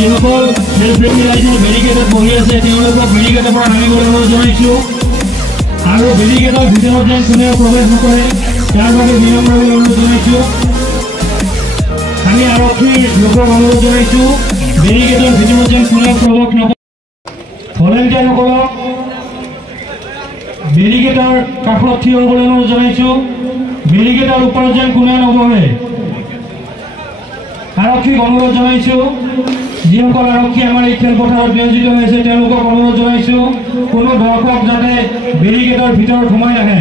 যিসকল খেলপ্ৰেমী ৰাইজে বেৰিকেডত বহি আছে তেওঁলোকক বেৰিকেডৰ পৰা নামিবলৈ অনুৰোধ জনাইছোঁ আৰু বেৰিকেডৰ ভিতৰত যেন কোনেও প্ৰৱেশ নকৰে তাৰ বাবে বিনম্ৰভাৱে অনুৰোধ জনাইছোঁ। আমি আৰক্ষীৰ লোকক অনুৰোধ জনাইছোঁ বেৰিকেডৰ ভিতৰত যেন কোনেও প্ৰৱেশ নকৰে। ভলেণ্টিয়াৰসকলক বেৰিকেডৰ কাষত থিয় হ'বলৈ অনুৰোধ জনাইছোঁ। বেৰিকেডৰ ওপৰত যেন কোনেও নবহে। আৰক্ষীক অনুৰোধ জনাইছোঁ যিসকল আৰক্ষী আমাৰ এই খেলপথাৰত নিয়োজিত হৈ আছে তেওঁলোকক অনুৰোধ জনাইছোঁ কোনো দৰ্শক যাতে বেৰিকেডৰ ভিতৰত সোমাই নাহে।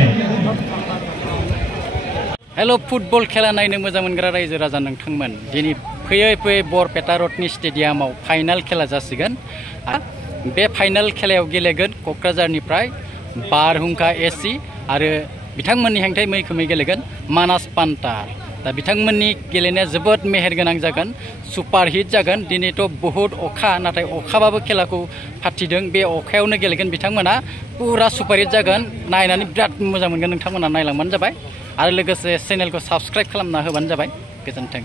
हेलो फुटबल खेला नायनो मोजां मोनग्रा रायजो राजा नोंथांमोन दिनै फैयै फैयै बरपेटा रोडनि स्टेडियामाव फाइनाल खेला जासिगोन। बे फाइनाल खेलायाव गेलेगोन क'क्राझारनिफ्राय बारहुंखा एसि आरो बिथांमोननि हेंथायै मैखोमै गेलेगोन मानास पान्थार। दा बिथांमोननि गेलेनाया जोबोद मेहेरगोनां जागोन सुपार हिट जागोन। दिनैथ' बहुत अखा नाथाय अखाबाबो खेलाखौ फाथिदों बे अखायावनो गेलेगोन बिथांमोना पुरा सुपार हिट जागोन। नायनानै बिराद मोजां मोनगोन नोंथांमोना नायलांबानो जाबाय आरो लोगोसे चेनेलखौ साबस्क्राइब खालामना होबानो जाबाय। गोजोन्थों।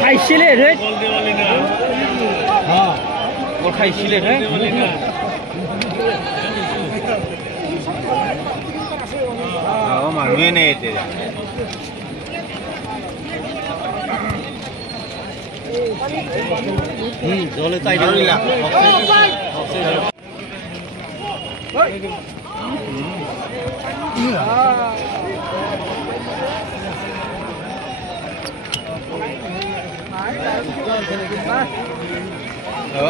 खाइसिले रे हां और खाइसिले रे हां मांगे नहीं थे जोले साइड ला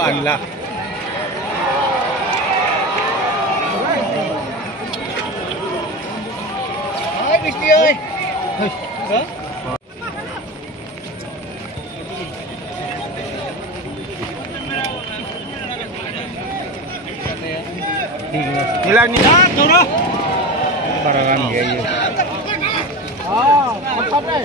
anh là Misty ơi hilang nih turun barangan dia ini mantap deh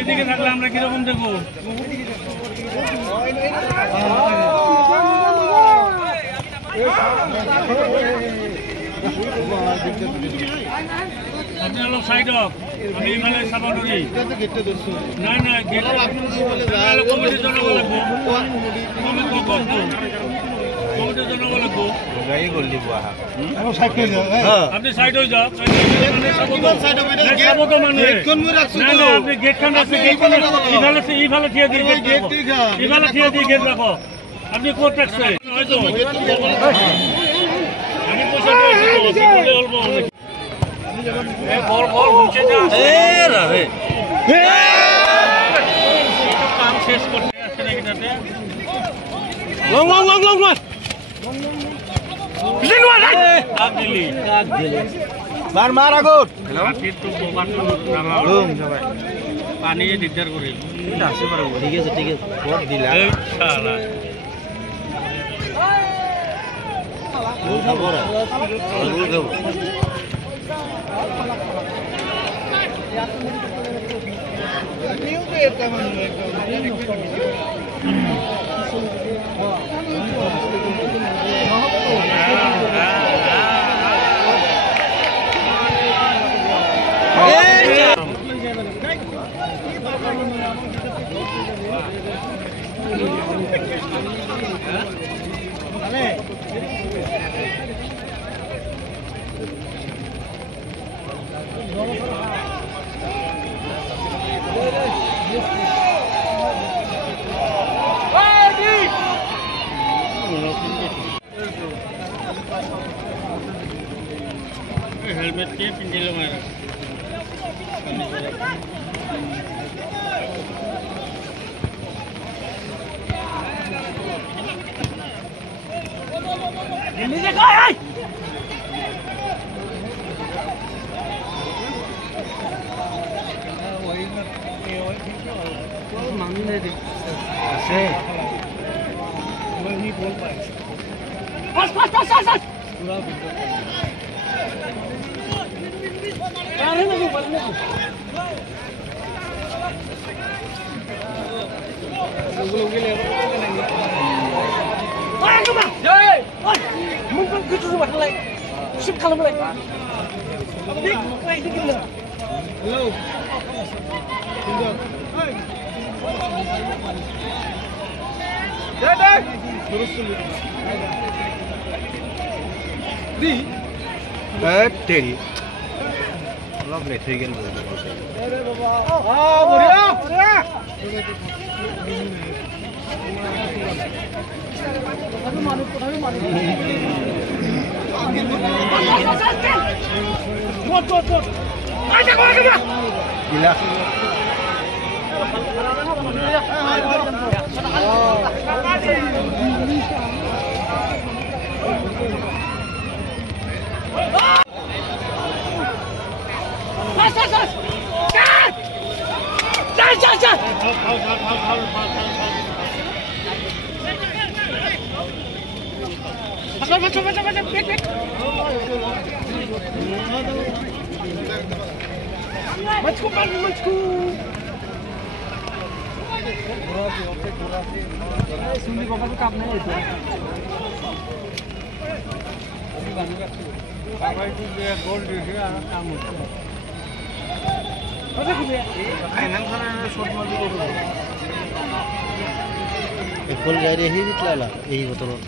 এদিকে থাকলে আমরা কিরকম দেখবো আপনি অলপ সাইড হোক আমি মানে সাবানুরি না না গেট আপনি বলে কমিটি জন্য লাগবে কম তো গাড়ী গ'ল দিব আহা আপনি সাইড হয়ে যাও আপনি গেটখান আছে গেটখান ইভালে থিয়ে দিয়ে গেট রাখো আপনি কোর্ট রাখছে আমি পয়সা দিয়েছি বল বল মুছে যা রে কাম শেষ করতে আসছে নাকি তাতে লং মার আগত পানী দিগদাৰ কৰিল ঠিক আছে ভোট দিলা हेलमेट के पिंडिले मारा नीचे गए मांगी नहीं दी ऐसे वही बोल पाए बस पूरा तेरी অলপ লেট হৈ গ'ল ফুল গাড়ী আহি জিতলা এই বতৰত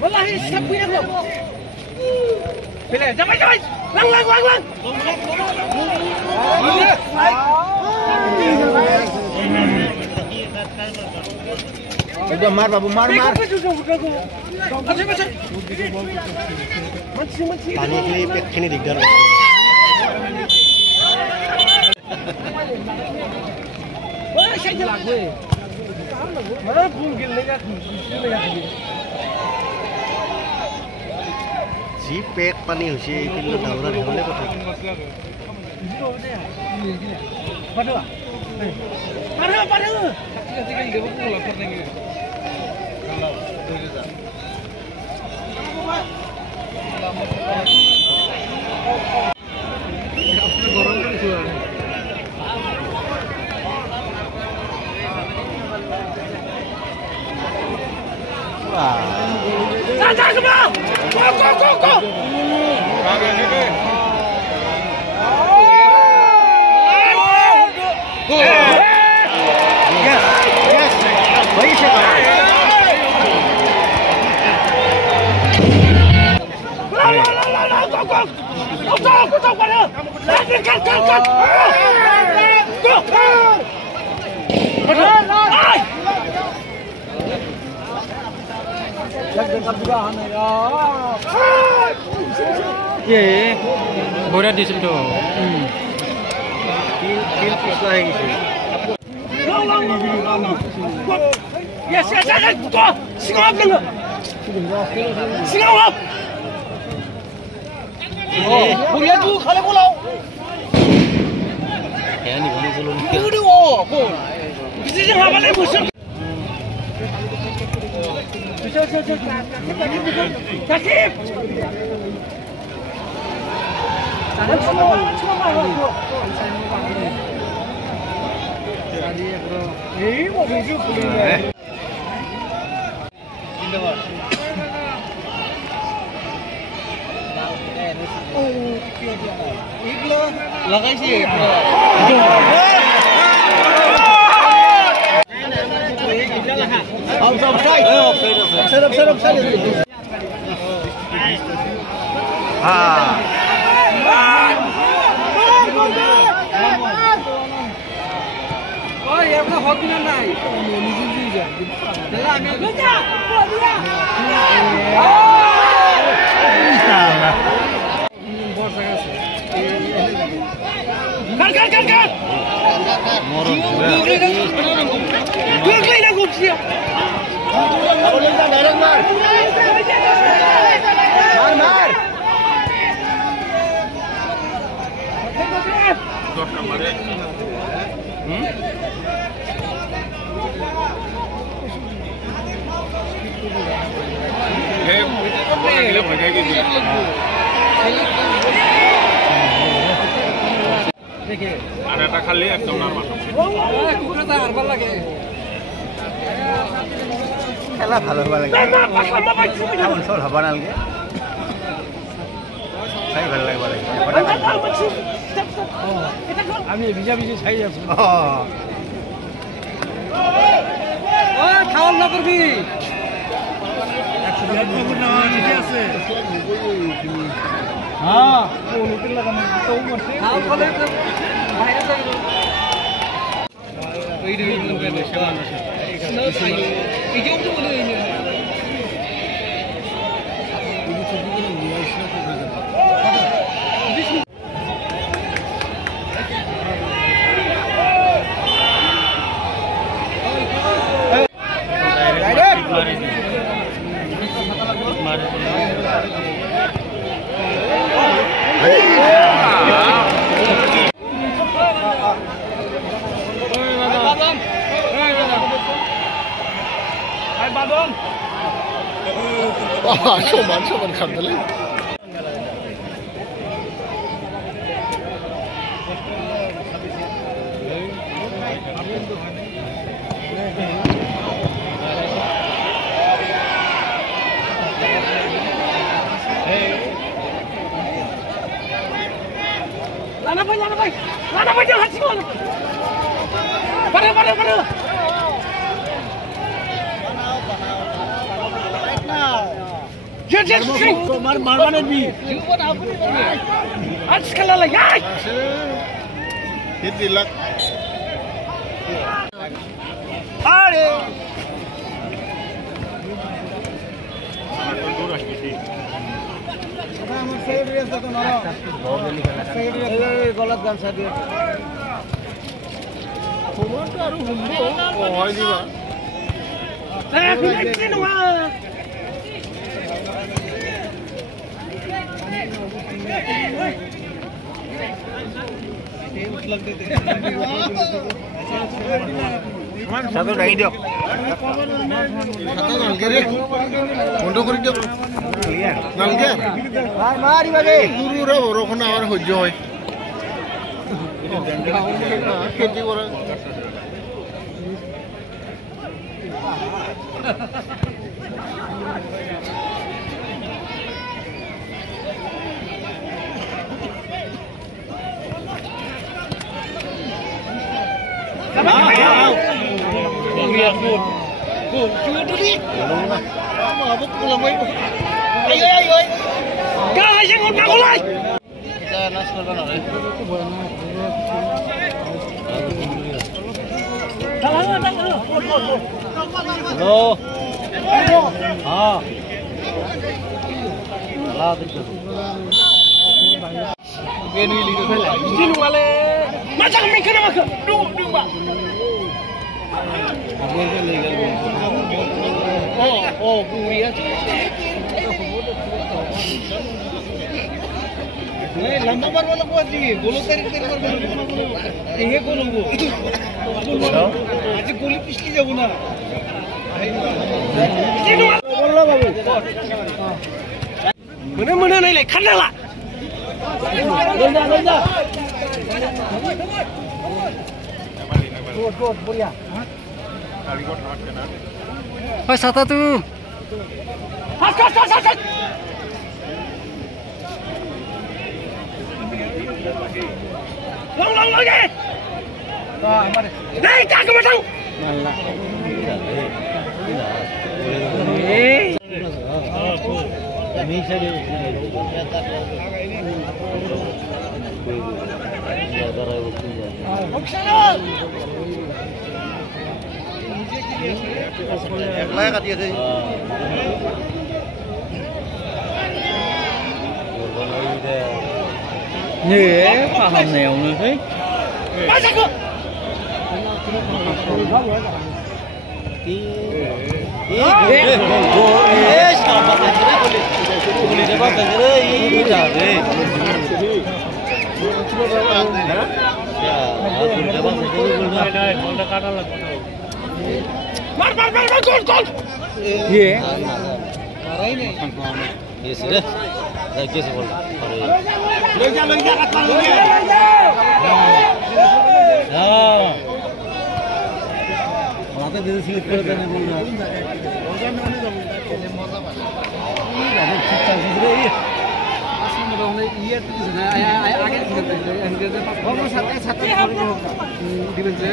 wallahi sab punya lo pilih jangan lang udah mar babu mar pani ini pek kini digdar si pek pani hoise কিন্তু দাউৰা হলে কথা Go! Ye, borat di situ. Kil pisah yang isi. Yes, go! Singap lang! Singap! Boleh tu, kalau pulau. Kaya ni boleh belum. Boleh oh, go. Bisa jangan apa lagi musuh. Kasih. Lagai sih. Kan. Gue nak gupsi. Mar. Ada kali ekdom nama. Kokrajhar ভাল লাগে। খেলা ভালো হবা লাগে। অঞ্চল হবা নালগে। চাই ভাল লাগবা লাগে। আমি ভিজা চাই আছো। খাওয়াল না করবি। হ্যাঁ হোটেল লাগানো তো মরছে খাওয়াল বলে বাইরে যাই এই রে বলে সেবা না এই যে তো বলে এই Soman kandeli. Lana bay jangan hati kau. Pada. Jangan. Mar bi. Jumpa apa ni? Aja sekali lagi. Hindi lak. Are. गलत गान सा दिया satu lagi dia satu nalge re bondo kori dia nalge mari bage guru ra borokhona amar hojjo hoy keti kora लंबा मार वाला को जी गोलो तेरे मार ये गोलो को आज गोली पिछली जाबो ना बोलला बाबू मने नहीं ले खानला ले जा गोट बढ़िया गाड़ी को ठाट के ना ओए साता तू हट long lagi. Naik tak ke batang. paham nèo nữa thế. Gol. Ye. Ye sudah. Lagi se bola. Le ja kat paru ni. Dah. Mata dia slip kar dene bolna. Ini kita sendiri ye. Asli में रहने ये तो ना आगे निकलते हैं हम साथ डिफेंस से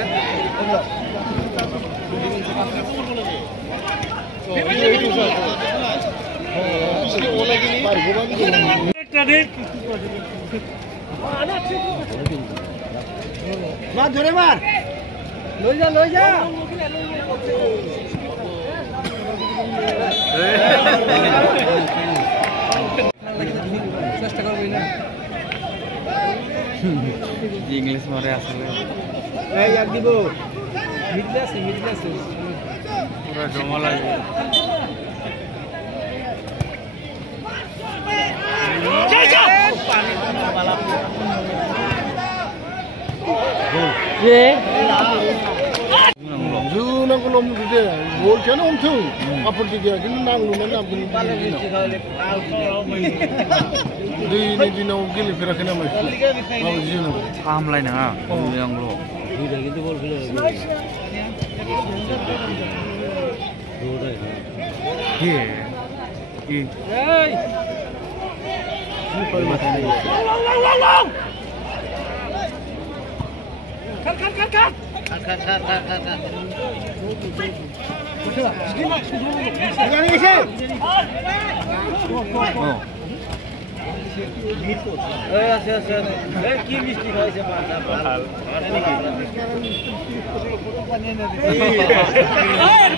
मार धरे मार लो जा চেষ্টা করবি না ইংলিশ মারে আসলে এই এক দিব মিডলে আছে পুরো জমা লাগবে ये जुना को लम दे गोल छ न उठ्यो अपर दिया किन नांगलु न नांगलु दुई दिनाव गेले फेराखैना माइस औ जुना फाहामलाय नङा नांगलु दुइदा किन्तु बल खेलो ये ए Super mata ni. Long. Kat. Jangan isi. Oh. Yes. Ki mistake hoy se mata.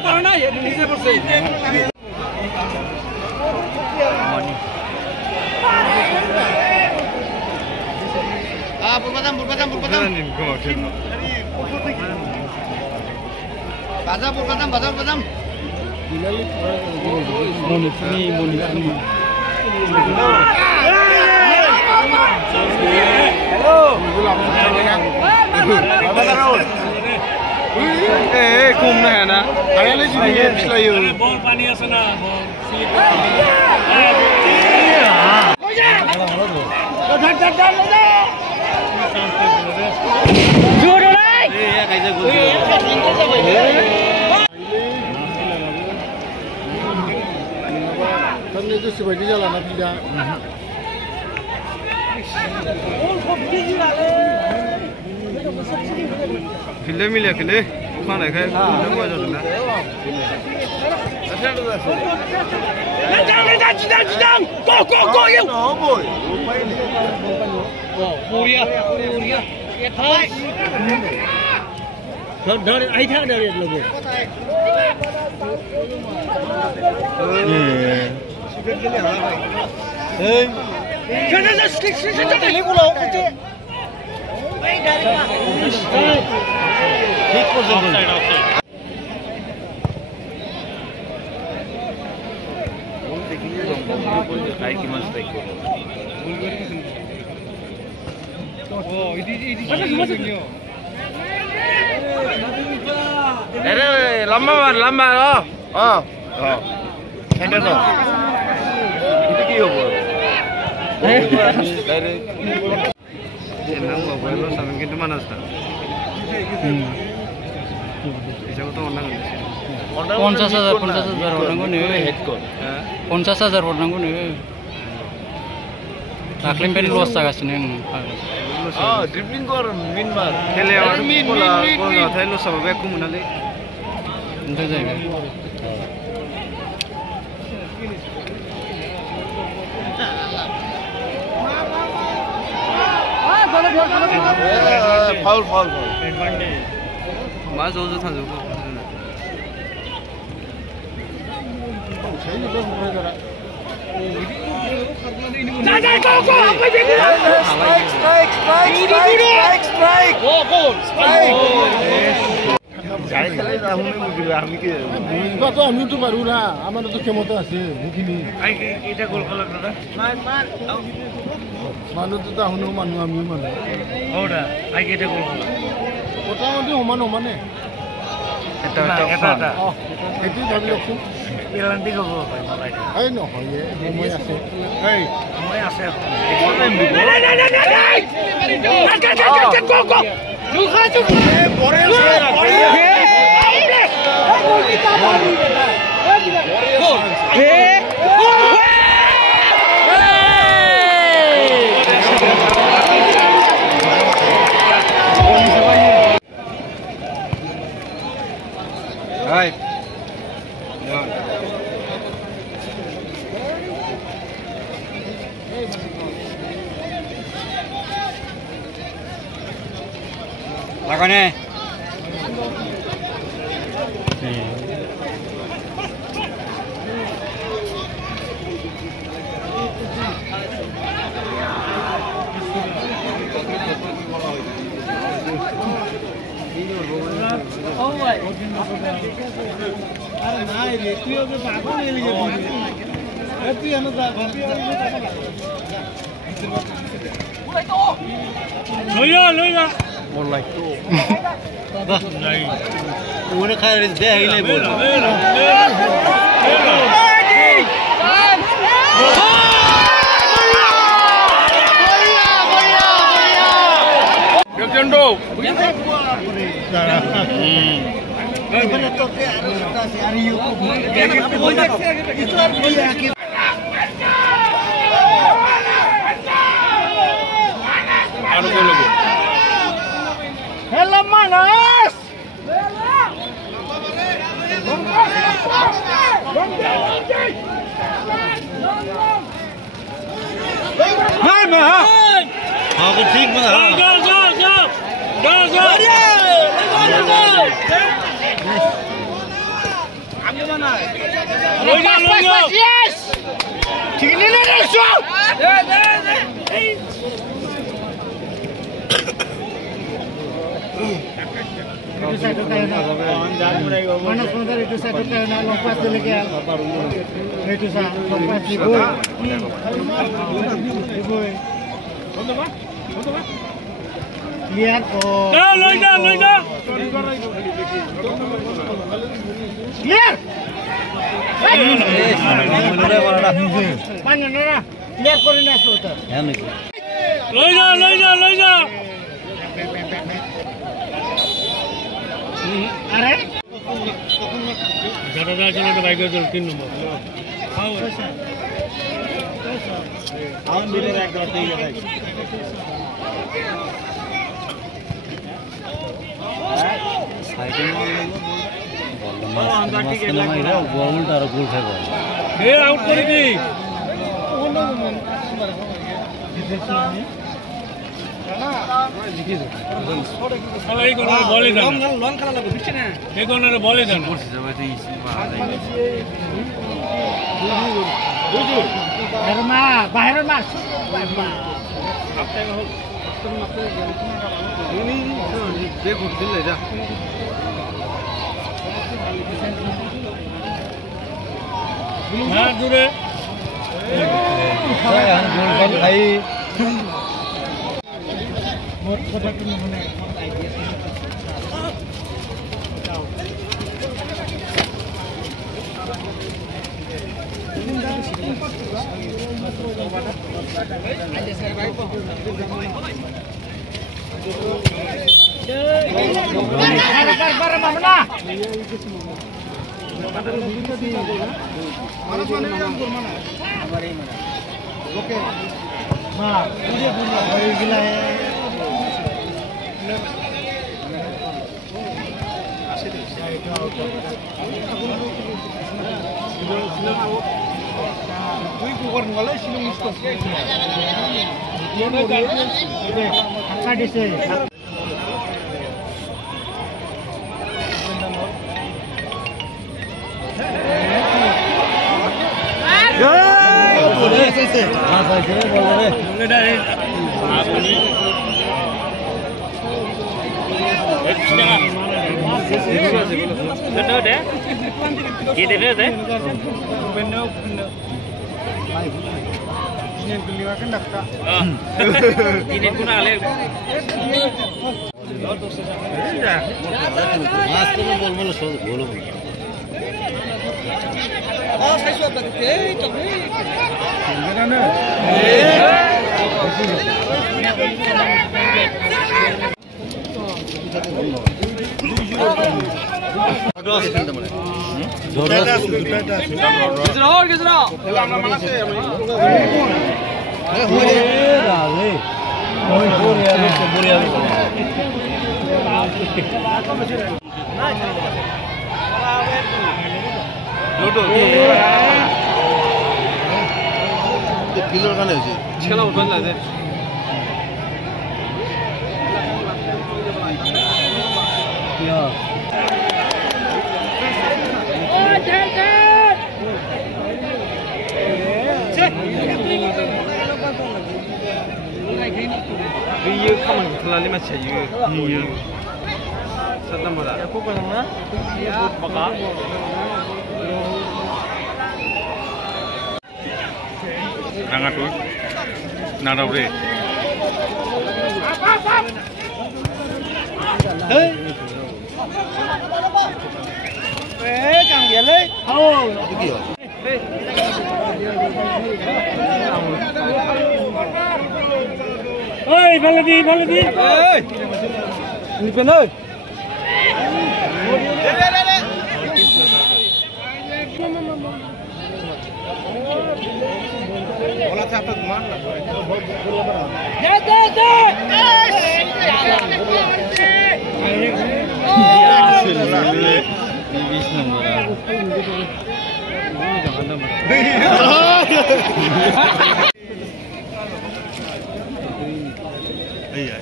Corona ye niche porse. Burpatam. Baza burpatam. Monifni. Hello. Barpeta Road. Kum na hai na. Aile ji pisla yo. Ball pani ase na. Ball. Ternyata itu sebagai jalan tidak. Kile, mana kan? Jangan दाख्लैनिफ्रायनो लस जागासिनो ड्रिपलिं कर मिन मार खेलायाव बोला जाथाय लस जाबा बे खम मोनालै ओमफ्राय जाहैबाय फाउल मा ज' थांजोबो আমিওতো পাৰো না আমাৰতো ক্ষমতা আছে সেইখিনি মানুহটো আহোনো মানুহ আমিও মানুহ মোটামুটি সমান সমানে সেইটো ভাবি লওকচোন এই নহয় সময় আছে Makanya. Loya. Mulai. Udah kayak dia ini bola. Kendo. Hello manas. Hai mah. Aku ঠিক না। Go. Ami mana? Yes. Tinggi ni so. Itu satu kaya na. Mana sebentar itu satu kaya na lompat dulu ke. Itu sa lompat ibu. Lihat oh. Loida. Lihat. Mana nera? Lihat koordinasi itu. Ya nih. Loida. अरे ज़्यादा चलो तो bike चल 3 number आओ मेरे rack करते ही है cycle out করে দি বলে দেন বলে দেন বাহিরের মাছ দূরে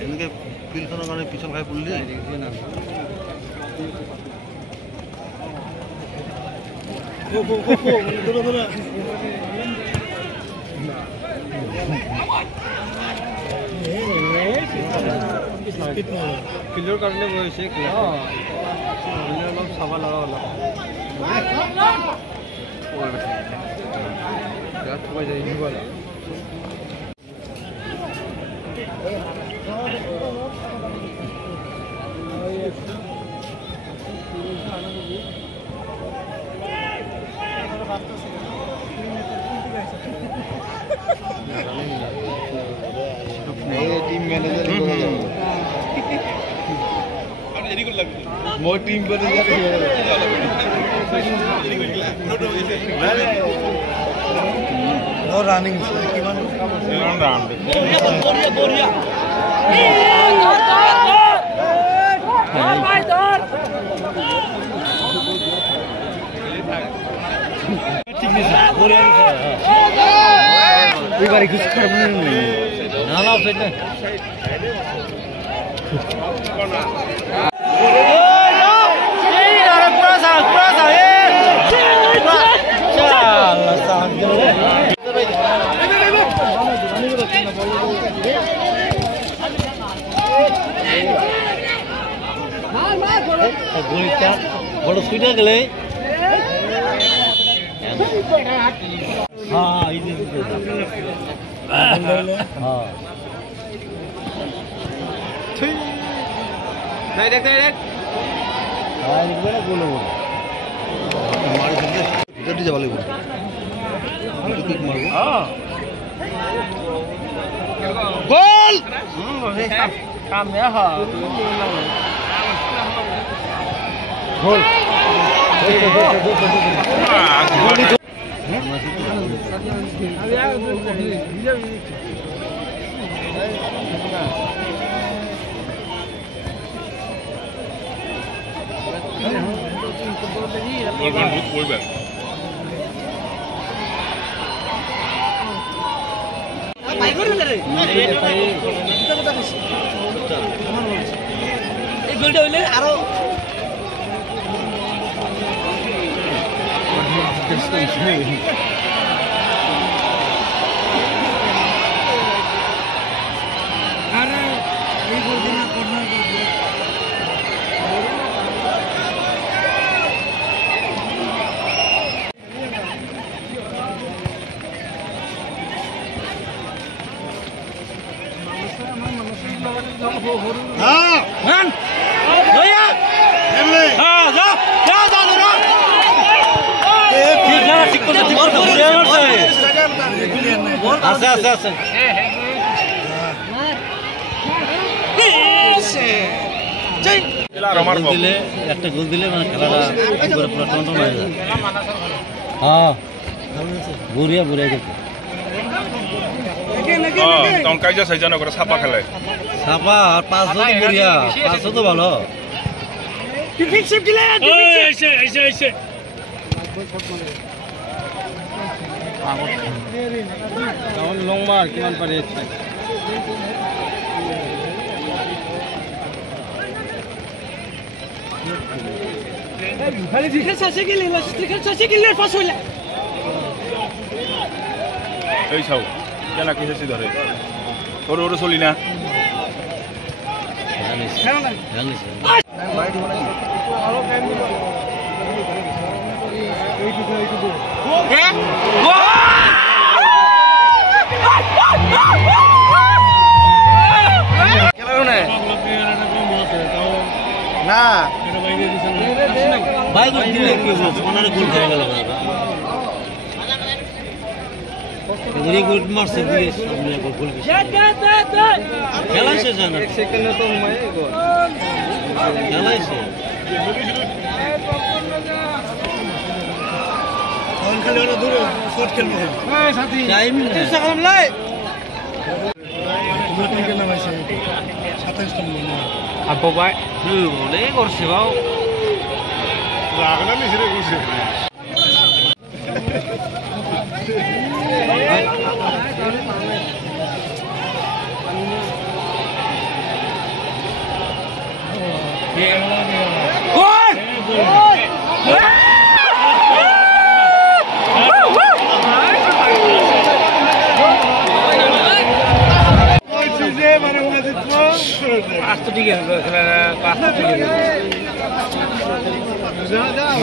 এনেকে ফিল্ডখনৰ কাৰণে পিছল খাই পৰি ফিল্ডৰ কাৰণে গৈছে অলপ চাব লগা অলপ टीम मैनेजर मोर टीम मैनेजर नो रनिंग किमान राउंड बोरिया भाई बड़ा सुविधा गले हाँ ये हाँ डायरेक्ट हाँ ये बड़ा बोलो हमारे सामने जल्दी जावाले बोलो किक मारो हाँ गोल काम है हाँ गोल दिले একটা গোল দিলে মানে খেলাটা পুরো পুরো টনটন হয়ে যায় হ্যাঁ বুড়িয়া বুড়িয়া গেছে তখন কাইজা সাইজানো করে ছাপা খেলে ছাপা আর 500 তো বুড়িয়া 500 তো ভালো ডিফেন্সিভ দিলে এসে এখন লং মার কিমান পারে খালি ডিফেন্স আছে কি লিলা ডিফেন্স আছে কি লিলা পাস হইলা এই ছাও কেন কি হেসি ধরে ওর ওর চলি না জানিস না ভাই গোল দিলে কি হলো সোনার গোল খেয়ে গেল এবারে গোল মারছে দিয়ে সামনে গোল খেলাইছে জানা এক সেকেন্ডে তো মই গোল খেলাইছে কোন খেলে ওরা দূরে শট খেলবে এই সাথী টাইম না সালাম লাই তুমি কি কেন ভাইছে 27 নম্বর আপো ভাই বলে করছে বাও রাগনা মিশরে করছে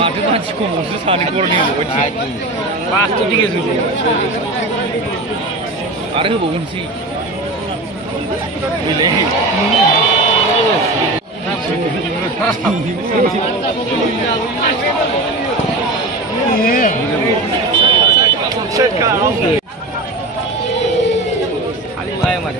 মাঠে পাঁচ কম সানি করে নিয়ে পাঁচ তো দিকে আরে বলছি বুঝলে খালি ভাই মারে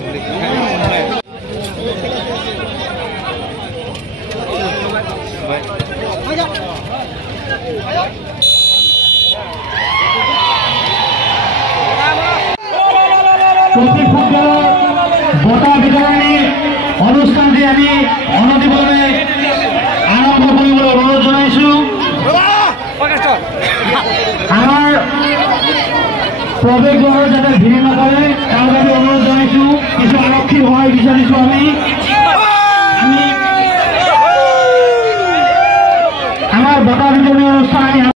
বঁটা বিতরণী অনুষ্ঠানটি আমি অনতিপলমে আৰম্ভ কৰিবলৈ অনুৰোধ জনাইছো। আমাৰ প্ৰৱেশ দ্বাৰৰ যাতে ভিৰ নকৰে তাৰ বাবে অনুৰোধ জনাইছোঁ। কিছু আৰক্ষীৰ সহায় বিচাৰিছোঁ আমি আমাৰ বঁটা বিতৰণী অনুষ্ঠান